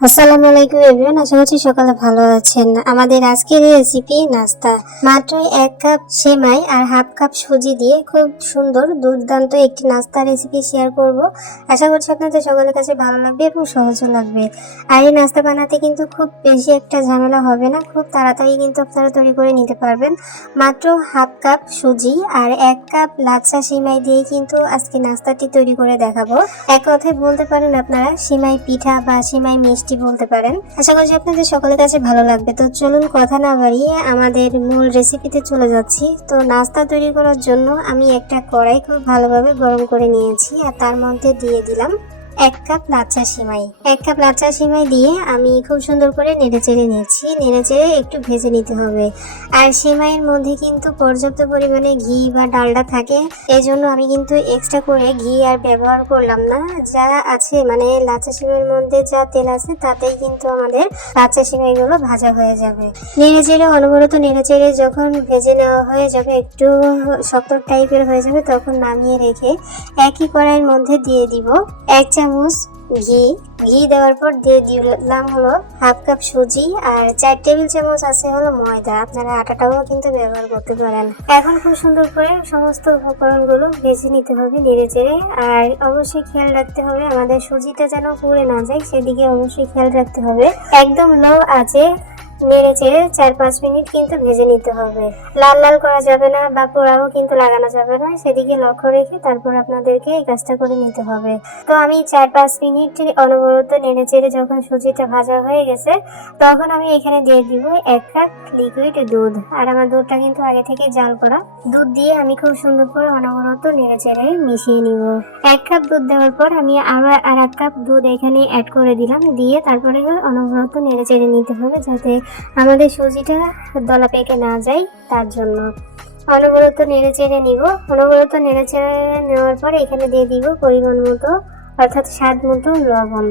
আসসালামু আলাইকুম এভরিওয়ান, আশা করছি সকালে ভালো আছেন। আমাদের আজকের রেসিপি নাস্তা। মাত্র 1 কাপ সেমাই আর হাফ কাপ সুজি দিয়ে খুব সুন্দর দুর্দান্ত একটি নাস্তা রেসিপি শেয়ার করব। আশা করছি আপনাদের সকলের কাছে ভালো লাগবে এবং সহজও লাগবে। আর এই নাস্তা বানাতে কিন্তু খুব বেশি একটা ঝামেলা হবে না, খুব তাড়াতাড়ি কিন্তু আপনারা তৈরি করে নিতে পারবেন। মাত্র হাফ কাপ সুজি আর 1 কাপ লাচ্ছা সেমাই দিয়ে কিন্তু আজকে নাস্তাটি তৈরি করে দেখাবো। এক কথায় বলতে পারেন আপনারা সেমাই পিঠা বা সেমাই মিষ্টি বলতে পারেন। আশা করছি আপনাদের সকলের কাছে ভালো লাগবে। তো চলুন কথা না বাড়িয়ে আমাদের মূল রেসিপিতে চলে যাচ্ছি। তো নাস্তা তৈরি করার জন্য আমি একটা কড়াই খুব ভালোভাবে গরম করে নিয়েছি আর তার মধ্যে দিয়ে দিলাম 1 কাপ লাচ্ছা সেমাই। 1 কাপ লাচ্ছা সেমাই দিয়ে আমি খুব সুন্দর করে নেড়েচেড়ে নিয়েছি। নেড়েচেড়ে একটু ভেজে নিতে হবে। আর সেমাইয়ের মধ্যে কিন্তু পর্যাপ্ত পরিমাণে ঘি বা ডালডা থাকে, এই জন্য আমি কিন্তু এক্সট্রা করে ঘি আর ব্যবহার করলাম না। যা আছে মানে লাচ্ছা সেমাইয়ের মধ্যে যা তেল আছে তাতেই কিন্তু আমাদের লাচ্ছা সেমাইগুলো ভাজা হয়ে যাবে। নেড়েচেড়ে অনবরত নেড়েচেড়ে যখন ভেজে নেওয়া হয়ে যাবে, একটু শক্ত টাইপের হয়ে যাবে, তখন নামিয়ে রেখে একই কড়াইয়ের মধ্যে দিয়ে দিব 1 চামচ ঘি। ঘি দেওয়ার পর দিয়ে দিলাম হলো হাফ কাপ সুজি আর 4 টেবিল চামচ আছে হলো ময়দা। আপনারা আটাটাও কিন্তু ব্যবহার করতে পারেন। এখন খুব সুন্দর করে সমস্ত উপকরণগুলো ভেজে নিতে হবে নেড়েচেড়ে। আর অবশ্যই খেয়াল রাখতে হবে আমাদের সুজিটা যেন পুড়ে না যায়, সেদিকে অবশ্যই খেয়াল রাখতে হবে। একদম লো আঁচে নেড়ে চেড়ে 4-5 মিনিট কিন্তু ভেজে নিতে হবে। লাল লাল করা যাবে না বা পোড়াও কিন্তু লাগানো যাবে না, সেদিকে লক্ষ্য রেখে তারপর আপনাদেরকে এই কাজটা করে নিতে হবে। তো আমি 4-5 মিনিট অনবরত নেড়ে চেড়ে যখন সুজিটা ভাজা হয়ে গেছে, তখন আমি এখানে দিয়ে দিব 1 কাপ লিকুইড দুধ। আর আমার দুধটা কিন্তু আগে থেকে জাল করা। দুধ দিয়ে আমি খুব সুন্দর করে অনবরত নেড়ে চেড়ে মিশিয়ে নিব। 1 কাপ দুধ দেওয়ার পর আমি আরো আর 1 কাপ দুধ এখানে অ্যাড করে দিলাম। দিয়ে তারপরে অনবরত নেড়ে চেড়ে নিতে হবে, যাতে আমাদের সুজিটা দলা পেকে না যায়, তার জন্য অনবরত নেড়ে চেড়ে নিব। অনবরত নেড়ে চেড়ে নেওয়ার পর এখানে দিয়ে দিব পরিমাণ মতো অর্থাৎ স্বাদ মতো লবণ।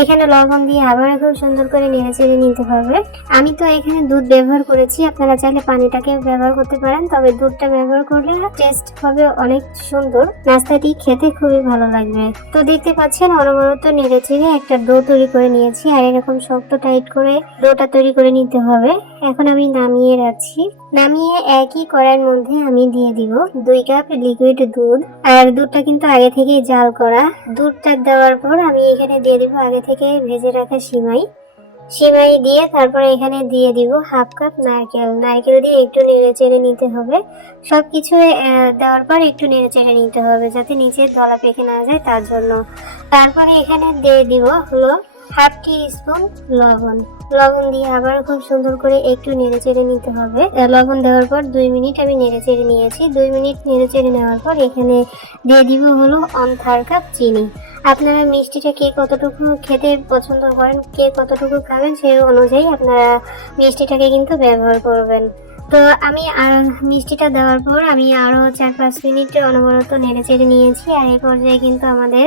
এখানে লবণ দিয়ে আবার খুব সুন্দর করে নেড়ে চেড়ে নিতে হবে। আমি তো এখানে দুধ ব্যবহার করেছি, আপনারা চাইলে পানিটাকে ব্যবহার করতে পারেন, তবে দুধটা ব্যবহার করলে টেস্ট হবে অনেক সুন্দর, নাস্তাটি খেতে খুবই ভালো লাগবে। তো দেখতে পাচ্ছেন অনবরত নেড়ে চেড়ে একটা ডো তৈরি করে নিয়েছি। আর এরকম শক্ত টাইট করে ডোটা তৈরি করে নিতে হবে। এখন আমি নামিয়ে রাখছি। নামিয়ে একই কড়াইয়ের মধ্যে আমি দিয়ে দিব 2 কাপ লিকুইড দুধ। আর দুধটা কিন্তু আগে থেকে জাল করা। দুধটা দেওয়ার পর আমি এখানে দিয়ে দিব আগে থেকে ভেজে রাখা সিমাই দিয়ে তারপরে এখানে দিয়ে দিব হাফ কাপ নারকেল দিয়ে একটু নেড়ে চেড়ে নিতে হবে। সবকিছু দেওয়ার পর একটু নেড়ে চেড়ে নিতে হবে যাতে নিচে দলা পেকে না যায়, তার জন্য। তারপরে এখানে দিয়ে দিব হলো হাফ টি স্পুন লবণ দিয়ে আবার খুব সুন্দর করে একটু নেড়ে চেড়ে নিতে হবে। লবণ দেওয়ার পর 2 মিনিট আমি নেড়ে চেড়ে নিয়েছি। 2 মিনিট নেড়ে চেড়ে নেওয়ার পর এখানে দিয়ে দিব হলো 1/3 কাপ চিনি। আপনারা মিষ্টিটা কে কতটুকু খেতে পছন্দ করেন, কে কতটুকু খাবেন, সেই অনুযায়ী আপনারা মিষ্টিটাকে কিন্তু ব্যবহার করবেন। তো আমি আর মিষ্টিটা দেওয়ার পর আমি আরো 4-5 মিনিট অনবরত নেড়ে চেড়ে নিয়েছি। আর এই পর্যায়ে কিন্তু আমাদের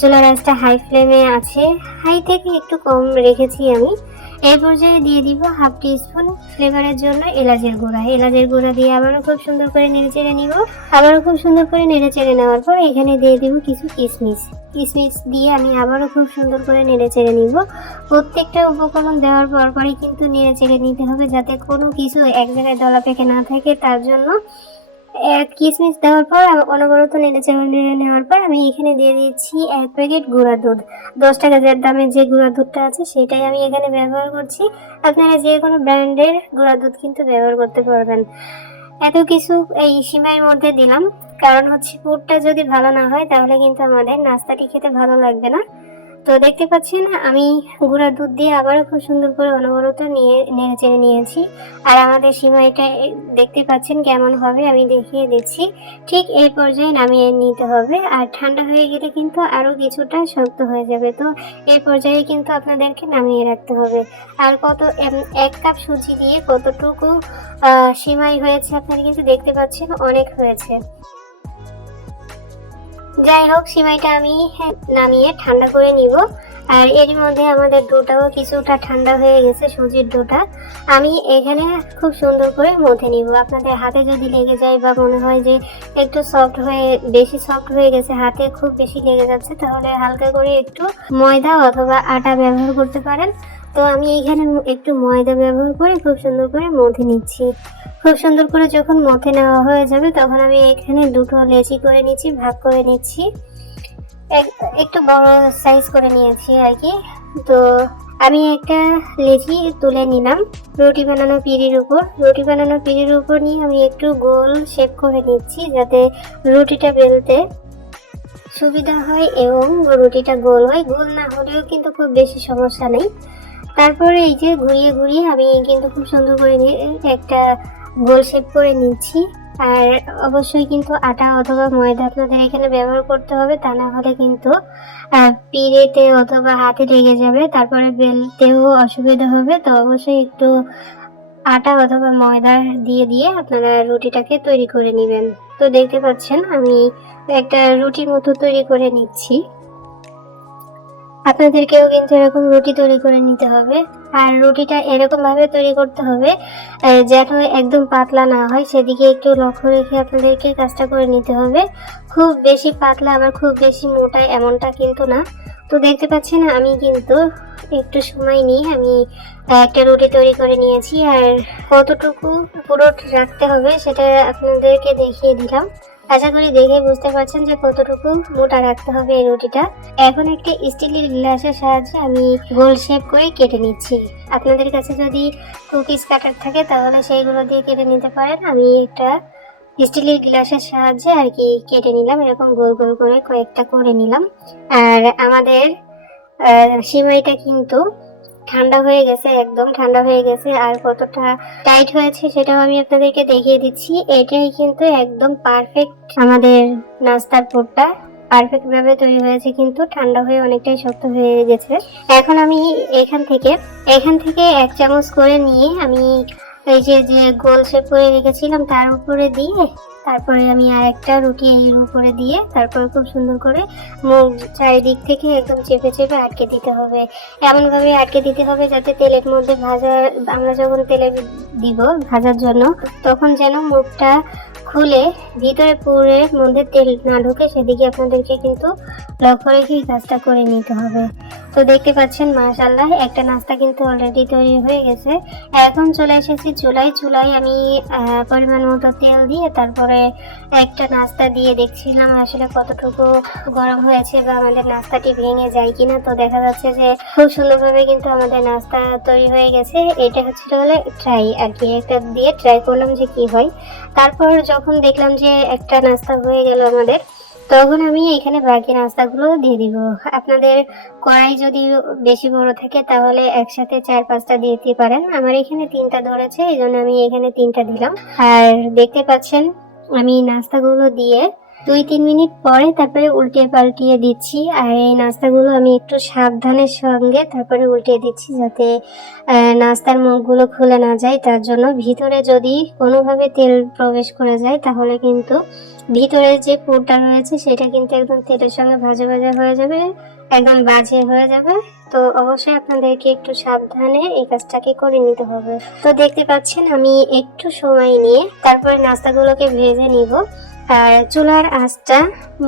চুলার আঁচটা হাই ফ্লেমে আছে, হাই থেকে একটু কম রেখেছি আমি। এই পর্যায়ে দিয়ে দিব হাফ টি স্পুন ফ্লেভারের জন্য এলাচের গুঁড়া দিয়ে আবারও খুব সুন্দর করে নেড়ে চেড়ে নিব। আবারও খুব সুন্দর করে নেড়ে চেড়ে নেওয়ার পর এখানে দিয়ে দিব কিছু কিশমিশ দিয়ে আমি আবারও খুব সুন্দর করে নেড়ে চেড়ে নিব। প্রত্যেকটা উপকরণ দেওয়ার পরে কিন্তু নেড়ে চেড়ে নিতে হবে, যাতে কোনো কিছু এক জায়গায় দলা পেকে না থাকে, তার জন্য। কিশমিশ দেওয়ার পর অনবরত নেড়ে চেড়ে নেওয়ার পর আমি এখানে দিয়ে দিচ্ছি 1 প্যাকেট গুঁড়া দুধ। 10 টাকা দামের যে গুঁড়া দুধটা আছে সেটাই আমি এখানে ব্যবহার করছি। আপনারা যে কোনো ব্র্যান্ডের গুঁড়া দুধ কিন্তু ব্যবহার করতে পারবেন। এত কিছু এই সিমাইয়ের মধ্যে দিলাম, কারণ হচ্ছে পুরটা যদি ভালো না হয় তাহলে কিন্তু আমাদের নাস্তাটি খেতে ভালো লাগবে না। তো দেখতে পাচ্ছেন আমি গুঁড়া দুধ দিয়ে আবারও খুব সুন্দর করে অনবরত নেড়ে চেড়ে নিয়েছি। আর আমাদের সিমাইটা দেখতে পাচ্ছেন কেমন হবে আমি দেখিয়ে দিচ্ছি। ঠিক এই পর্যায়ে নামিয়ে নিতে হবে। আর ঠান্ডা হয়ে গেলে কিন্তু আরো কিছুটা শক্ত হয়ে যাবে। তো এই পর্যায়ে কিন্তু আপনাদেরকে নামিয়ে রাখতে হবে। আর 1 কাপ সুজি দিয়ে কতটুকু সিমাই হয়েছে আপনারা কিন্তু দেখতে পাচ্ছেন, অনেক হয়েছে। যাই হোক, সিমাইটা আমি নামিয়ে ঠান্ডা করে নিব। আর এরই মধ্যে আমাদের ডোটাও কিছুটা ঠান্ডা হয়ে গেছে, সুজির ডোটা। আমি এখানে খুব সুন্দর করে মথে নিব। আপনাদের হাতে যদি লেগে যায় বা মনে হয় যে একটু সফট হয়ে, বেশি সফট হয়ে গেছে, হাতে খুব বেশি লেগে যাচ্ছে, তাহলে হালকা করে একটু ময়দা অথবা আটা ব্যবহার করতে পারেন। তো আমি এখানে একটু ময়দা ব্যবহার করে খুব সুন্দর করে মথে নিচ্ছি। খুব সুন্দর করে যখন মথে নেওয়া হয়ে যাবে তখন আমি এখানে দুটো লেচি করে নিচ্ছি, ভাগ করে নিচ্ছি। একটু বড় সাইজ করে নিয়েছি আর কি। তো আমি একটা লেচি তুলে নিলাম রুটি বানানো পিঁড়ির উপর নিয়ে আমি একটু গোল শেপ করে নিচ্ছি, যাতে রুটিটা বেলতে সুবিধা হয় এবং রুটিটা গোল হয়। গোল না হলেও কিন্তু খুব বেশি সমস্যা নেই। তারপরে এই যে ঘুরিয়ে ঘুরিয়ে আমি কিন্তু খুব সুন্দর করে একটা গোল শেপ করে নিচ্ছি। আর অবশ্যই কিন্তু আটা অথবা ময়দা আপনাদের এখানে ব্যবহার করতে হবে, তা না হলে কিন্তু পিড়েতে অথবা হাতে লেগে যাবে, তারপরে বেলতেও অসুবিধা হবে। তো অবশ্যই একটু আটা অথবা ময়দা দিয়ে দিয়ে আপনারা রুটিটাকে তৈরি করে নেবেন। তো দেখতে পাচ্ছেন আমি একটা রুটির মতো তৈরি করে নিচ্ছি। আপনাদেরকেও কিন্তু এরকম রুটি তৈরি করে নিতে হবে। আর রুটিটা এরকম ভাবে তৈরি করতে হবে যেন একদম পাতলা না হয়, সেদিকে একটু লক্ষ্য রেখে আপনাদেরকে কাজটা করে নিতে হবে। খুব বেশি পাতলা আবার খুব বেশি মোটা এমনটা কিন্তু না। তো দেখতে পাচ্ছেন আমি কিন্তু একটু সময় নিয়ে আমি একটা রুটি তৈরি করে নিয়েছি। আর কতটুকু পুরো রাখতে হবে সেটা আপনাদেরকে দেখিয়ে দিলাম। আশা করি দেখে বুঝতে পারছেন যে কতটুকু মোটা রাখতে হবে এই রুটিটা। এখন একটা স্টিলের গ্লাসের সাহায্যে আমি গোল শেপ করে কেটে নিচ্ছি। আপনাদের কাছে যদি কুকিজ কাটার থাকে তাহলে সেইগুলো দিয়ে কেটে নিতে পারেন। আমি একটা স্টিলের গ্লাসের সাহায্যে আর কি কেটে নিলাম, এরকম গোল গোল করে কয়েকটা করে নিলাম। আর আমাদের সিমাইটা কিন্তু ঠান্ডা হয়ে গেছে, একদম ঠান্ডা হয়ে গেছে। আর কতটা টাইট হয়েছে সেটাও আমি আপনাদেরকে দেখিয়ে দিচ্ছি। এটাই কিন্তু একদম পারফেক্ট, আমাদের নাস্তার পুরটা পারফেক্ট ভাবে তৈরি হয়েছে, কিন্তু ঠান্ডা হয়ে অনেকটাই শক্ত হয়ে গেছে। এখন আমি এখান থেকে 1 চামচ করে নিয়ে আমি এই যে গোল শেপ করে রেখেছিলাম তার উপরে দিয়ে, তারপরে আমি আর একটা রুটি এর উপরে দিয়ে তারপরে খুব সুন্দর করে মুখ চারিদিক থেকে একদম চেপে চেপে আটকে দিতে হবে। এমন ভাবে আটকে দিতে হবে যাতে তেলের মধ্যে আমরা যখন তেলে দিব ভাজার জন্য, তখন যেন মুখটা খুলে ভিতরে পুরের মধ্যে তেল না ঢুকে, সেদিকে আপনাদেরকে কিন্তু লক্ষ্য রেখে কাজটা করে নিতে হবে। তো দেখতে পাচ্ছেন মাশাআল্লাহ একটা নাস্তা কিন্তু অলরেডি তৈরি হয়ে গেছে। এখন চলে এসেছি চুলায় আমি পরিমাণ মতো তেল দিয়ে তারপরে একটা নাস্তা দিয়ে দেখছিলাম আসলে কতটুকু গরম হয়েছে বা আমাদের নাস্তাটি ভেঙে যায় কিনা। তো দেখা যাচ্ছে যে খুব সুন্দরভাবে কিন্তু আমাদের নাস্তা তৈরি হয়ে গেছে। এটা হচ্ছে ট্রাই আর কি, একটা দিয়ে ট্রাই করলাম যে কি হয়। তারপর যখন দেখলাম যে একটা নাস্তা হয়ে গেল আমাদের, তখন আমি এখানে বাকি নাস্তাগুলো দিয়ে দিব। আপনাদের কড়াই যদি বেশি বড় থাকে তাহলে একসাথে 4-5টা দিতে পারেন। আমার এখানে 3টা ধরেছে, এই জন্য আমি এখানে 3টা দিলাম। আর দেখতে পাচ্ছেন আমি নাস্তাগুলো দিয়ে 2-3 মিনিট পরে তারপরে উল্টিয়ে পাল্টিয়ে দিচ্ছি। আর এই নাস্তাগুলো আমি একটু সাবধানের সঙ্গে তারপরে উল্টিয়ে দিচ্ছি, যাতে নাস্তার মুখগুলো খুলে না যায়। তার জন্য ভিতরে যদি কোনোভাবে তেল প্রবেশ করে যায় তাহলে কিন্তু ভিতরে যে পুরটা রয়েছে সেটা কিন্তু একদম তেলের সঙ্গে ভাজা ভাজা হয়ে যাবে, একদম বাজে হয়ে যাবে। তো অবশ্যই আপনাদেরকে একটু সাবধানে এই কাজটাকে করে নিতে হবে। তো দেখতে পাচ্ছেন আমি একটু সময় নিয়ে তারপরে নাস্তাগুলোকে ভেজে নিব। আর চুলার আঁচটা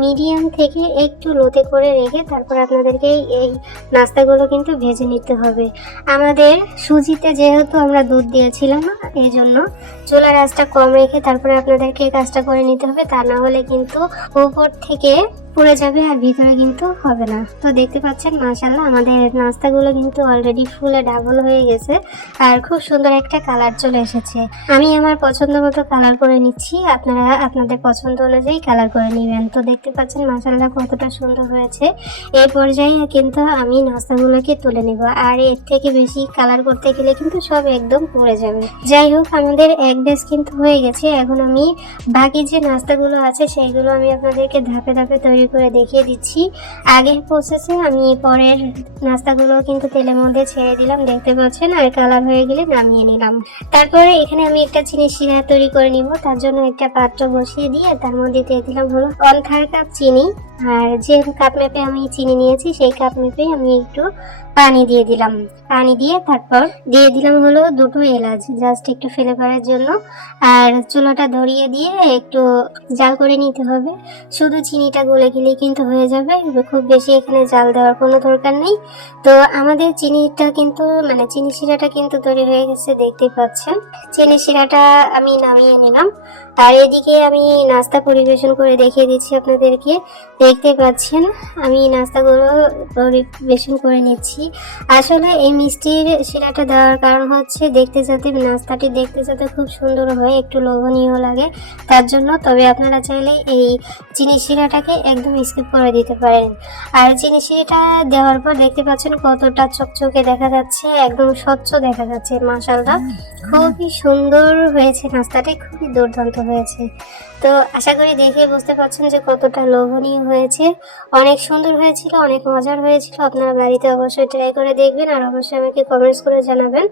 মিডিয়াম থেকে একটু লোতে করে রেখে তারপর আপনাদেরকে এই নাস্তাগুলো কিন্তু ভেজে নিতে হবে। আমাদের সুজিতে যেহেতু আমরা দুধ দিয়েছিলাম এই জন্য চুলার আঁচটা কম রেখে তারপরে আপনাদেরকে এই কাজটা করে নিতে হবে, তা না হলে কিন্তু উপর থেকে পুড়ে যাবে আর ভিতরে কিন্তু হবে না। তো দেখতে পাচ্ছেন মাশাআল্লাহ আমাদের নাস্তাগুলো কিন্তু অলরেডি ফুলে ডাবল হয়ে গেছে আর খুব সুন্দর একটা কালার চলে এসেছে। আমি আমার পছন্দ মতো কালার করে নিচ্ছি, আপনারা আপনাদের পছন্দ অনুযায়ী কালার করে নেবেন। তো দেখতে পাচ্ছেন মাশাআল্লাহ কতটা সুন্দর হয়েছে। এই পর্যায়ে কিন্তু আমি নাস্তাগুলোকে তুলে নেব, আর এর থেকে বেশি কালার করতে গেলে কিন্তু সব একদম পুড়ে যাবে। যাই হোক আমাদের এক ব্যাচ কিন্তু হয়ে গেছে। এখন আমি বাকি যে নাস্তাগুলো আছে সেইগুলো আমি আপনাদেরকে ধাপে ধাপে তৈরি তৈরি করে দেখিয়ে দিচ্ছি। আগের প্রসেসে আমি পরের নাস্তাগুলো কিন্তু তেলের মধ্যে ছেড়ে দিলাম, দেখতে পাচ্ছেন, আর কালার হয়ে গেলে নামিয়ে নিলাম। তারপরে এখানে আমি একটা চিনি শিরা তৈরি করে নিব। তার জন্য একটা পাত্র বসিয়ে দিয়ে তার মধ্যে দিয়ে দিলাম হলো 1/3 কাপ চিনি। আর যে কাপ মেপে আমি চিনি নিয়েছি সেই কাপ মেপে আমি একটু পানি দিয়ে দিলাম। পানি দিয়ে তারপর দিয়ে দিলাম হলো 2টো এলাচ, জাস্ট একটু ফ্লেভারের জন্য। আর চুলাটা ধরিয়ে দিয়ে একটু জাল করে নিতে হবে। শুধু চিনিটা গলে গেলেই কিন্তু হয়ে যাবে, খুব বেশি এখানে জাল দেওয়ার কোনো দরকার নেই। তো আমাদের চিনিটা কিন্তু চিনি শিরাটা কিন্তু তৈরি হয়ে গেছে, দেখতে পাচ্ছেন। চিনি শিরাটা আমি নামিয়ে নিলাম। আর এদিকে আমি নাস্তা পরিবেশন করে দেখিয়ে দিচ্ছি আপনাদেরকে। দেখতে পাচ্ছেন আমি নাস্তাগুলো পরিবেশন করে নিচ্ছি। আসলে এই মিষ্টির শিরাটা দেওয়ার কারণ হচ্ছে নাস্তাটি দেখতে যাতে খুব সুন্দর হয়, একটু লোভনীয় লাগে, তার জন্য। তবে আপনারা চাইলে এই চিনি শিরাটাকে একদম স্কিপ করে দিতে পারেন। আর চিনি শিরাটা দেওয়ার পর দেখতে পাচ্ছেন কতটা চকচকে দেখা যাচ্ছে, একদম স্বচ্ছ দেখা যাচ্ছে। মাশাআল্লাহ, খুবই সুন্দর হয়েছে নাস্তাটি, খুবই দুর্দান্ত হয়েছে। তো আশা করি দেখে বুঝতে পারছেন যে কতটা লোভনীয় হয়েছে। অনেক সুন্দর হয়েছিল, অনেক মজার হয়েছিল। আপনারা বাড়িতে অবশ্যই ট্রাই করে দেখবেন আর অবশ্যই আমাকে কমেন্টস করে জানাবেন।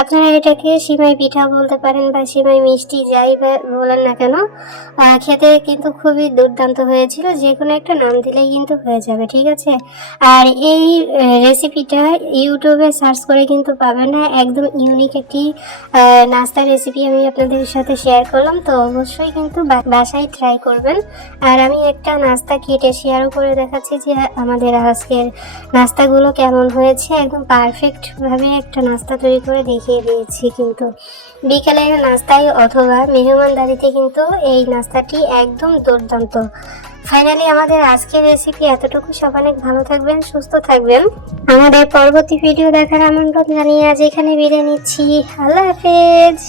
আপনারা এটাকে সিমাই পিঠা বলতে পারেন বা সিমাই মিষ্টি, যাই বলেন না কেন, খেতে কিন্তু খুবই দুর্দান্ত হয়েছিল। যে কোনো একটা নাম দিলেই কিন্তু হয়ে যাবে, ঠিক আছে। আর এই রেসিপিটা ইউটিউবে সার্চ করে কিন্তু পাবেন না, একদম ইউনিক একটি নাস্তার রেসিপি আমি আপনাদের সাথে শেয়ার করলাম। তো অবশ্যই কিন্তু বাসায় ট্রাই করবেন। আর আমি একটা নাস্তা কেটে শেয়ারও করে দেখাচ্ছি যে আমাদের আজকের নাস্তাগুলো কেমন হয়েছে। একদম পারফেক্ট ভাবে একটা নাস্তা তৈরি করে দেখিয়ে দিয়েছি কিন্তু বিকেলের নাস্তায় অথবা মেহমানদারিতে কিন্তু এই নাস্তাটি একদম দুর্দান্ত। ফাইনালি আমাদের আজকের রেসিপি এতটুকু। সব অনেক ভালো থাকবেন, সুস্থ থাকবেন। আমাদের পরবর্তী ভিডিও দেখার আমন্ত্রণ জানিয়ে আজ এখানে বিদায় নিচ্ছি। আল্লাহ হাফেজ।